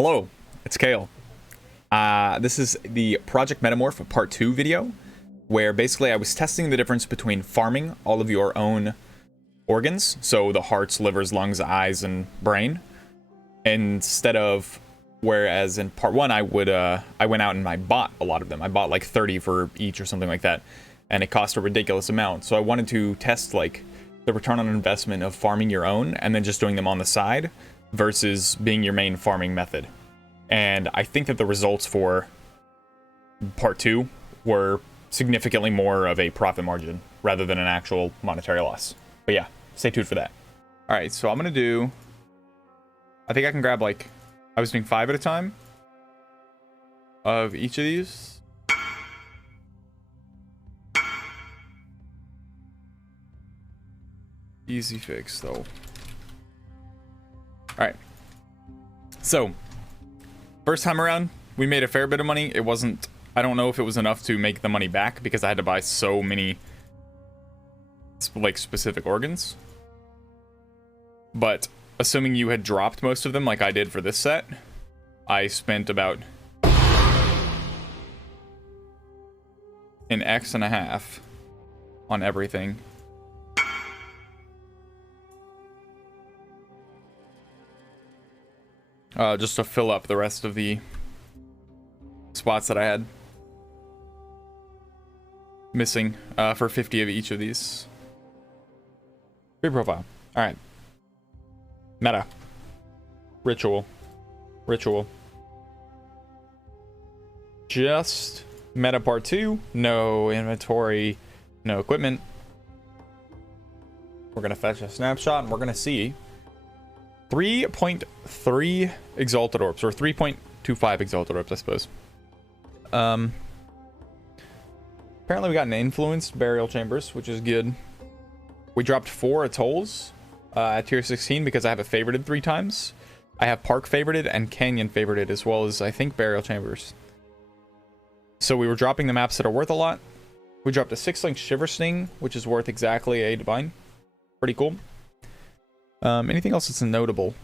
Hello, it's Kale. This is the Project Metamorph Part 2 video, where basically I was testing the difference between farming all of your own organs, so the hearts, livers, lungs, eyes, and brain, instead of, whereas in Part 1 I went out and I bought a lot of them. I bought like 30 for each or something like that, and it cost a ridiculous amount. So I wanted to test like the return on investment of farming your own and then just doing them on the side versus being your main farming method. And I think that the results for Part 2 were significantly more of a profit margin rather than an actual monetary loss. But yeah, stay tuned for that. Alright, so I'm gonna do, I think I can grab like, I was doing 5 at a time of each of these. Easy fix though. Alright, so first time around we made a fair bit of money. It wasn't, I don't know if it was enough to make the money back because I had to buy so many like specific organs, but assuming you had dropped most of them like I did for this set, I spent about an X and a half on everything. Just to fill up the rest of the spots that I had missing for 50 of each of these. Free profile. Alright. Meta. Ritual. Just meta part 2. No inventory. No equipment. We're going to fetch a snapshot and we're going to see 3.3 exalted orbs, or 3.25 exalted orbs, I suppose. Apparently we got an influenced burial chambers, which is good. We dropped 4 atolls at tier 16 because I have it favorited 3 times. I have park favorited and canyon favorited, as well as I think burial chambers. So we were dropping the maps that are worth a lot. We dropped a 6-link shiver sting, which is worth exactly a divine. Pretty cool. Anything else that's notable?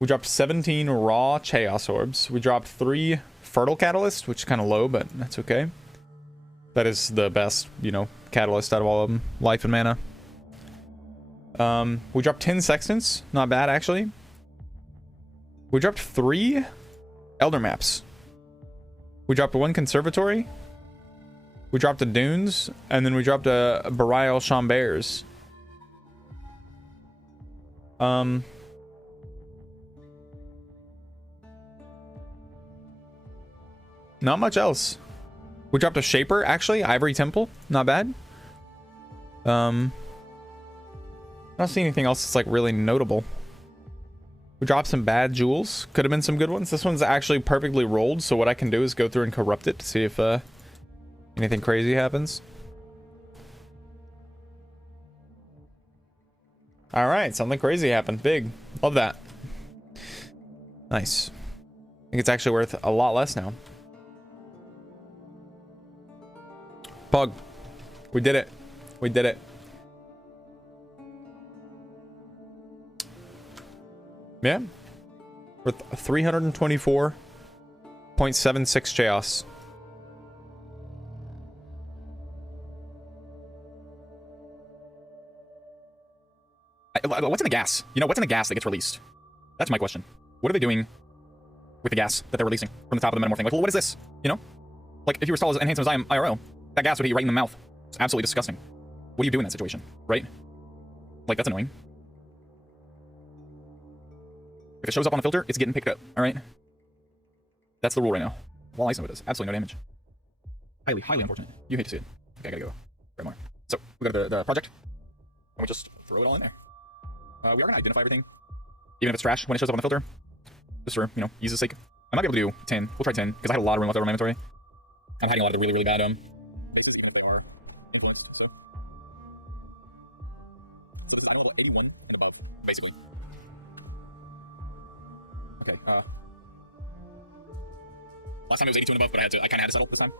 We dropped 17 raw chaos orbs. We dropped 3 fertile catalyst, which is kind of low, but that's okay. That is the best, you know, catalyst out of all of them. Life and mana. We dropped 10 sextants. Not bad, actually. We dropped 3 elder maps. We dropped 1 conservatory. We dropped a dunes, and then we dropped a Burial Chambers. Not much else. We dropped a shaper, actually. Ivory Temple. Not bad. I don't see anything else that's like really notable. We dropped some bad jewels. Could have been some good ones. This one's actually perfectly rolled, so what I can do is go through and corrupt it to see if anything crazy happens. All right, something crazy happened. Big. Love that. Nice. I think it's actually worth a lot less now. Pug. We did it. We did it. Yeah. Worth 324.76 chaos. What's in the gas? You know, what's in the gas that gets released? That's my question. What are they doing with the gas that they're releasing from the top of the Metamorph thing? Like, well, what is this? You know? Like, if you were still as handsome as I am IRL, that gas would hit you right in the mouth. It's absolutely disgusting. What do you do in that situation, right? Like, that's annoying. If it shows up on the filter, it's getting picked up, alright? That's the rule right now. Well, I know it does. Absolutely no damage. Highly, highly unfortunate. You hate to see it. Okay, I gotta go. Grab more. So, we go to the project, and we just throw it all in there. We are going to identify everything, even if it's trash, when it shows up on the filter. Just for, you know, ease's sake. I might be able to do 10. We'll try 10, because I had a lot of room left over in my inventory. I'm hiding a lot of the really, really bad cases, even if they are influenced, so this is level 81 and above, basically. Okay, last time it was 82 and above, but I kind of had to settle this time.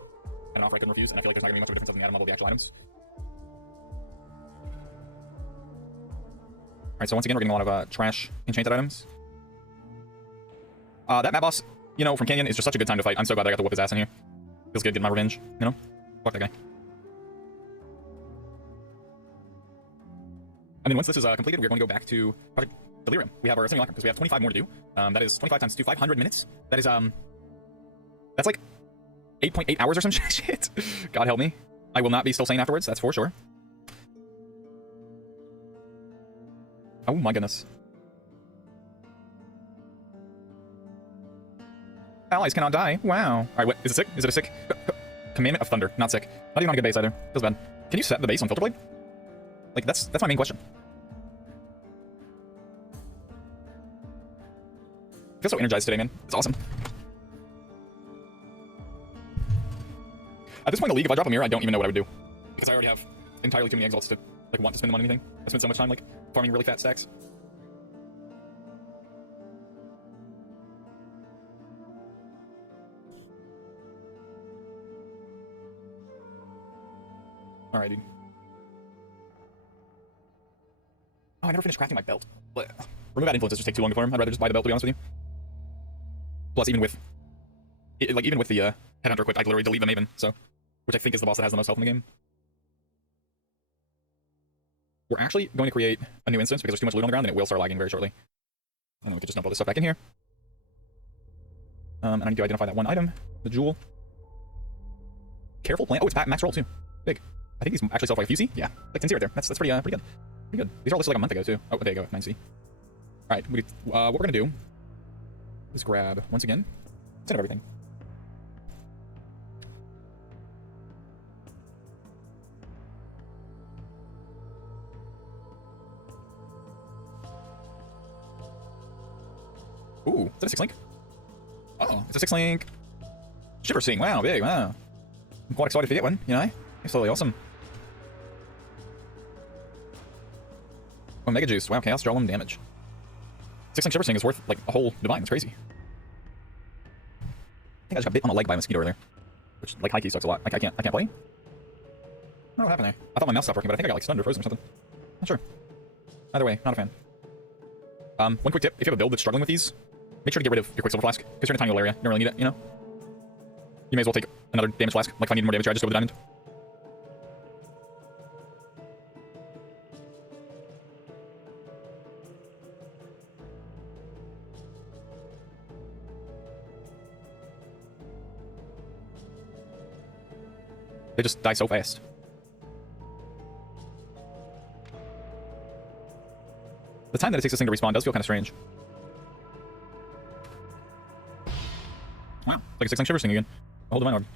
Had an offer I couldn't refuse, and I feel like there's not going to be much of a difference of the item level of the actual items. Alright, so once again, we're getting a lot of trash enchanted items. That map boss, you know, from Canyon is just such a good time to fight. I'm so glad I got to whoop his ass in here. Feels good getting my revenge, you know? Fuck that guy. And then once this is completed, we're going to go back to Project Delirium. We have our simulacrum, because we have 25 more to do. That is 25 times 2, 500 minutes. That is, that's like 8.8 hours or some shit. God help me. I will not be still sane afterwards, that's for sure. Oh my goodness. Allies cannot die. Wow. Alright, what? Is it sick? Is it a sick? Commandment of Thunder. Not sick. Not even on a good base either. Feels bad. Can you set the base on Filter Blade? Like, that's my main question. I feel so energized today, man. It's awesome. At this point in the league, if I drop a mirror, I don't even know what I would do. Because I already have entirely too many exalts to, like, want to spend them on anything. I spend so much time, like, farming really fat stacks. Alright, dude. Oh, I never finished crafting my belt. Blech. Remove bad influences just take too long to farm. I'd rather just buy the belt, to be honest with you. Plus, even with the Headhunter equipped, I could literally delete the Maven, so... Which I think is the boss that has the most health in the game. We're actually going to create a new instance because there's too much loot on the ground and it will start lagging very shortly. And then we could just dump all this stuff back in here. And I need to identify that one item, the jewel. Careful plant. Oh, it's max roll too. Big. I think these actually sell for like a few C. Yeah, like 10C right there. That's pretty good. Pretty good. These are all listed like a month ago too. Oh, there you go, 9C. All right, what we're gonna do is grab once again 10 of everything. Ooh, is that a 6 link? Oh, it's a 6 link. Shiver Sing. Wow, big. Wow. I'm quite excited to get one. You know, it's totally awesome. Oh, Mega Juice. Wow, Chaos, draw 1 damage. 6 link Shiver Sing is worth like a whole divine. That's crazy. I think I just got bit on the leg by a mosquito earlier, which like high key sucks a lot. Like I can't play. I don't know what happened there. I thought my mouse stopped working, but I think I got like stunned or frozen or something. Not sure. Either way, not a fan. One quick tip: if you have a build that's struggling with these, make sure to get rid of your Quicksilver Flask, because you're in a tiny little area. You don't really need it, you know? You may as well take another damage flask. Like, if I need more damage, I just go with the diamond. They just die so fast. The time that it takes this thing to respawn does feel kind of strange. Wow, like a 6 link Shiver Sing again. A whole divine orb.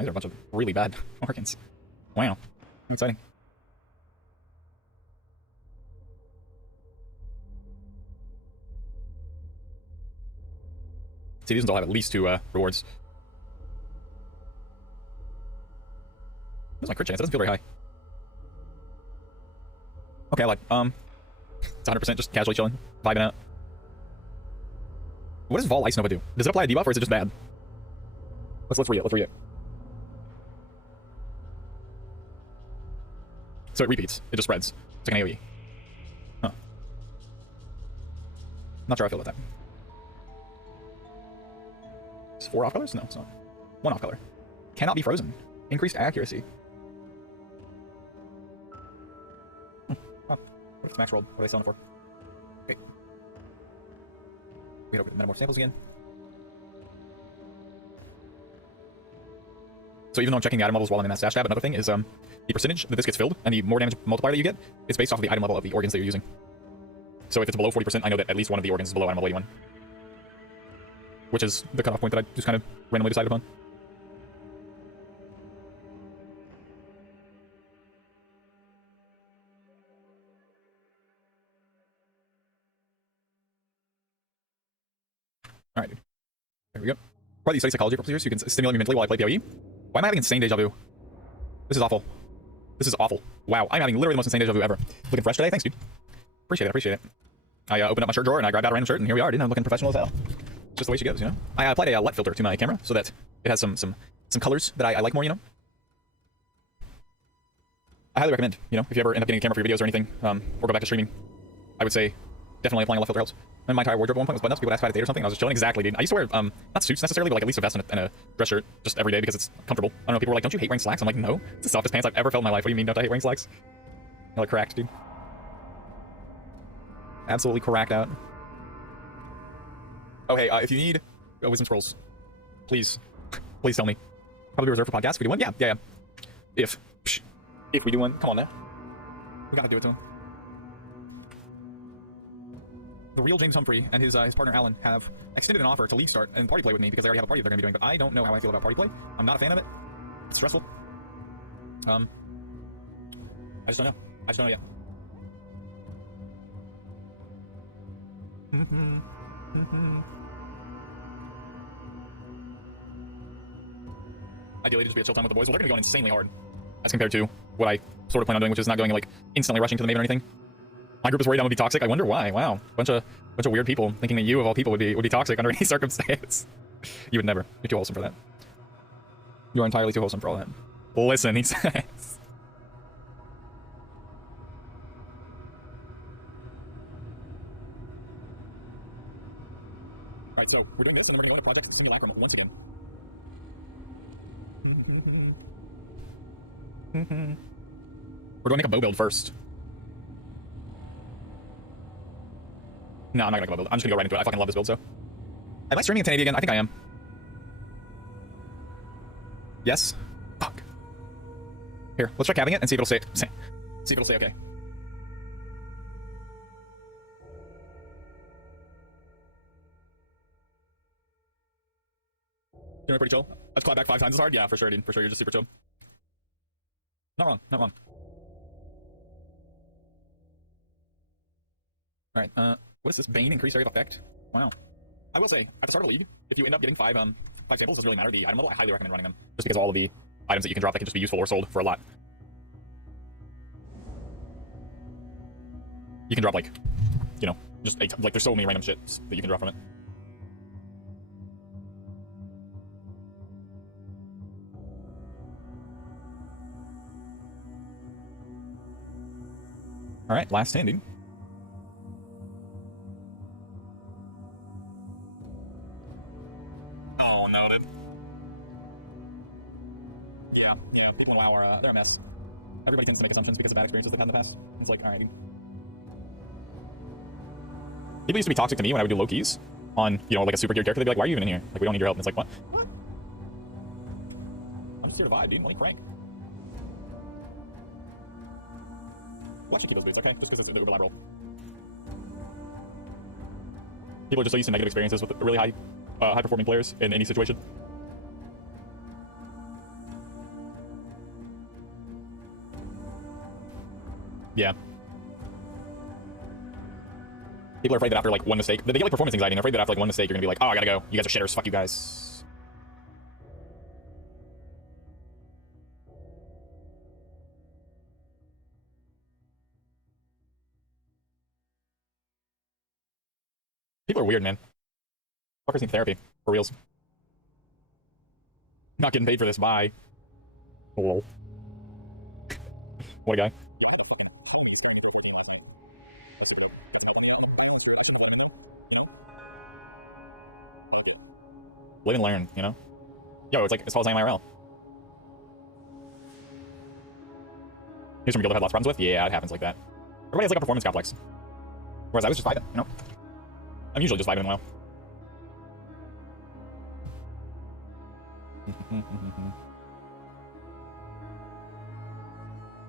These are a bunch of really bad organs. Wow, exciting. See, these ones all have at least 2 rewards. What's my crit chance? It doesn't feel very high. Okay, I lied. It's 100% just casually chilling, vibing out. What does Vol Ice Nova do? Does it apply a debuff or is it just bad? Let's read it. Let's read it. So it repeats. It just spreads. It's like an AoE. Huh. Not sure how I feel about that. Is 4 off colors? No, it's not. 1 off color. Cannot be frozen. Increased accuracy. Wow. What if it's max rolled? What are they selling it for? Okay. We gotta open the Metamorph samples again. So even though I'm checking the item levels while I'm in that stash tab, another thing is the percentage that this gets filled and the more damage multiplier that you get, it's based off of the item level of the organs that you're using. So if it's below 40%, I know that at least one of the organs is below item level 81. Which is the cutoff point that I just kind of randomly decided upon. Alright, dude. There we go. Probably study psychology purposes, so you can stimulate me mentally while I play PoE. Why am I having insane deja vu? This is awful. This is awful. Wow, I'm having literally the most insane deja vu ever. Looking fresh today? Thanks, dude. Appreciate it, appreciate it. I opened up my shirt drawer and I grabbed out a random shirt and here we are, dude. I'm looking professional as hell. Just the way she goes, you know? I applied a LUT filter to my camera so that it has some colors that I like more, you know? I highly recommend, you know, if you ever end up getting a camera for your videos or anything, or go back to streaming, I would say Definitely applying a left filter helps. And my entire wardrobe at one point was button ups. People would ask if I had a date or something. I was just chilling. Exactly, dude. I used to wear not suits necessarily, but like at least a vest and a dress shirt just every day because it's comfortable. I don't know. People were like, "Don't you hate wearing slacks?" I'm like, "No, it's the softest pants I've ever felt in my life." What do you mean, don't I hate wearing slacks? I'm like cracked, dude. Absolutely cracked out. Oh hey, if you need wisdom scrolls, please tell me. Probably reserved for podcasts. If we do one, yeah. If we do one, come on now. We gotta do it to him. The real James Humphrey and his partner Alan have extended an offer to league start and party play with me because they already have a party they're gonna be doing. But I don't know how I feel about party play. I'm not a fan of it. It's stressful. I just don't know. I just don't know yet. Ideally, just be a chill time with the boys. Well, they're gonna be going insanely hard as compared to what I sort of plan on doing, which is not going like instantly rushing to the Maven or anything. My group is worried I'm gonna be toxic. I wonder why. Wow, bunch of weird people thinking that you of all people would be toxic under any circumstance. You would never. You're too wholesome for that. You are entirely too wholesome for all that. Listen, he says. Alright, so we're doing this, and then we're gonna go to Project Simulacrum once again. We're gonna make a bow build first. No, I'm not gonna go build. I'm just gonna go right into it. I fucking love this build, so. Am I streaming in 1080 again? I think I am. Yes? Fuck. Here, let's try capping it and see if it'll say okay. You're pretty chill. Let's clap back 5 times as hard? Yeah, for sure, dude. For sure, you're just super chill. Not wrong, not wrong. Alright, what is this? Bane increased area of effect? Wow. I will say, at the start of the league, if you end up getting 5 samples, doesn't really matter. The item level, I highly recommend running them. Just because all of the items that you can drop that can just be useful or sold for a lot. You can drop like, you know, just like there's so many random shit that you can drop from it. Alright, last standing. Oh no, dude. Yeah, people in WoW are, they're a mess. Everybody tends to make assumptions because of bad experiences they've had in the past. It's like, alright. People used to be toxic to me when I would do low keys on, you know, like a super geared character. They'd be like, why are you even in here? Like, we don't need your help. And it's like, what? I'm just here to vibe, dude. What are you prank? Watch you keep those boots, okay? Just because it's the Uber roll. People are just so used to negative experiences with really high-performing players in any situation. Yeah. People are afraid that after, like, one mistake... They get, like, performance anxiety, and they're afraid that after, like, one mistake, you're gonna be like, oh, I gotta go. You guys are shitters. Fuck you guys. People are weird, man. Fuckers need therapy. For reals. Not getting paid for this, bye. Lol. What a guy. Live and learn, you know? Yo, it's like as tall as I am IRL. Here's some guild I've had lots of problems with? Yeah, it happens like that. Everybody has like a performance complex. Whereas I was just vibing, you know? I'm usually just vibing in WoW.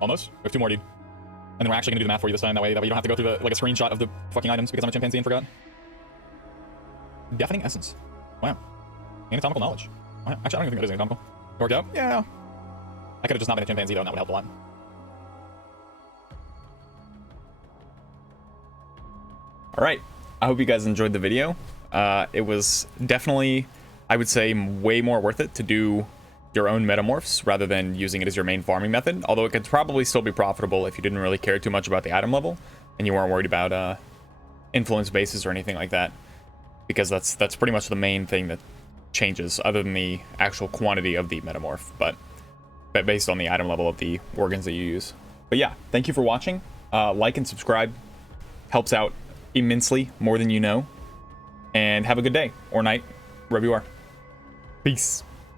Almost. We have 2 more, dude. And then we're actually gonna do the math for you this time. That way you don't have to go through the, like a screenshot of the fucking items because I'm a chimpanzee and forgot. Deafening essence. Wow. Anatomical knowledge. Wow. Actually, I don't even think that is anatomical. It worked out? Yeah. I could have just not been a chimpanzee though, and that would help a lot. Alright. I hope you guys enjoyed the video. It was definitely, I would say, way more worth it to do your own metamorphs rather than using it as your main farming method. Although it could probably still be profitable if you didn't really care too much about the item level and you weren't worried about influence bases or anything like that. Because that's pretty much the main thing that changes, other than the actual quantity of the metamorph, but based on the item level of the organs that you use. But yeah, thank you for watching. Like and subscribe. Helps out immensely, more than you know. And have a good day or night, wherever you are. Peace.